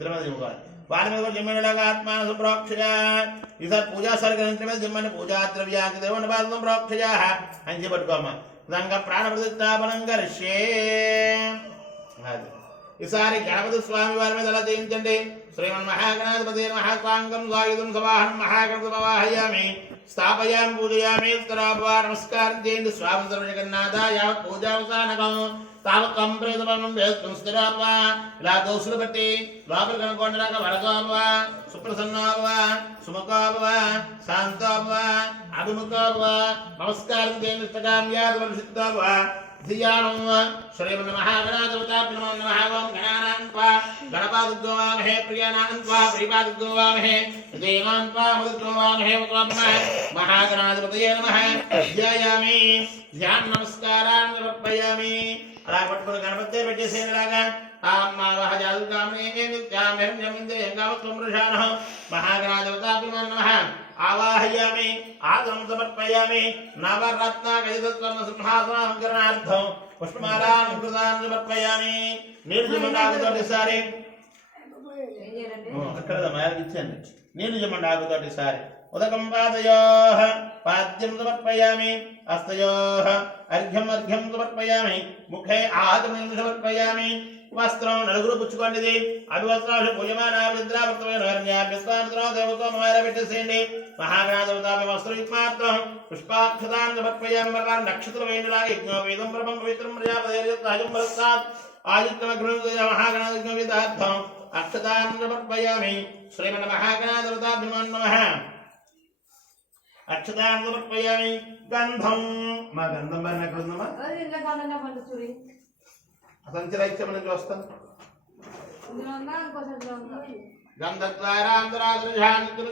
తిరుమల జిమ్ముకోవాలి వారి మీద జిమ్మనిలాగా ఆత్మాన సంప్రోక్షయ ఈసారి పూజా సరిగ్రహించిన మీద జిమ్మని పూజా ద్రవ్యానికి దేవుని బాధ సంప్రోక్షయ అని చెప్పట్టుకోమ్మా విధంగా ప్రాణ ప్రతిష్టాపనం కరిష్యే ఈసారి గణపతి స్వామి వారి మీద ఎలా చేయించండి శ్రీమన్ మహాగణాధిపతి మహాస్వాంగం స్వాయుధం సవాహనం మహాగణపతి వాహయామి స్థాపయామి పూజయామి ఉత్తరాభవా నమస్కారం చేయండి స్వామి సర్వజగన్నాథ యావత్ పూజావసానకం తావకం ప్రేతమనం వేసుకుని స్థిరాభవా ఇలా దోసులు బట్టి లోపల కనుకోండిలాగా వరగోభవా సుప్రసన్నోభవా సుముఖోభవా శాంతోభవా అభిముఖోభవా నమస్కారం చేయండి ఇష్టకామ్యాదివర్షితోభవా ధియానం శ్రీమన్ మహాగణాధిపతాభ్యో నమః ఓం గణానాం త్వా గణపాదుద్గోవామహే ప్రియానాం త్వా ప్రియపాదుద్గోవామహే దేవాన్ త్వా ముద్గోవామహే మహాగణాధిపతయే నమః ధ్యాయామి ధ్యాన నమస్కారాన్ని సమర్పయామి అలా పట్టుకుని గణపతి పెట్టేసేలాగా మహాగణాధిపతాభ్యో నమః ఆవాహయామి ఆదరం సమర్పయామి నవరత్నాగజస్వర్ణ సింహాసనాలంకరణార్థం పుష్పమాలాన్ కృతాన్ సమర్పయామి నిర్జమండాకుతోటిసారి అక్కడ ఇచ్చాను నిర్జమండాకుతోటిసారి ఉదకం పాదయోః పాద్యం సమర్పయామి హస్తయోః అర్ఘ్యం సమర్పయామి ముఖే ఆచమనం సమర్పయామి వస్త్రం నలుగురు పుచ్చుకోండిది అభివస్త్రాలు పూజమానాభిద్రాపత్రమైన పెట్టేసేయండి మహాగణాధిపతాభి వస్త్రయుక్మాత్రం పుష్పాక్షతాన్ని సమర్పయామి మరలా నక్షత్రం వేణులా యజ్ఞో వేదం ప్రభం పవిత్రం ప్రజాపతిర్యత్నహజం మహాగణాధిపతార్థం అక్షతాన్ని సమర్పయామి శ్రీమన్ మహాగణాధిపతాభ్యో నమః అక్షతాన్ని సమర్పయామి గంధం మా గంధం బాగా ఎక్కడ ఉందమ్మా సంచరైత్యం నుంచి వస్తాను గంధద్వారాంతరాదృశాంతి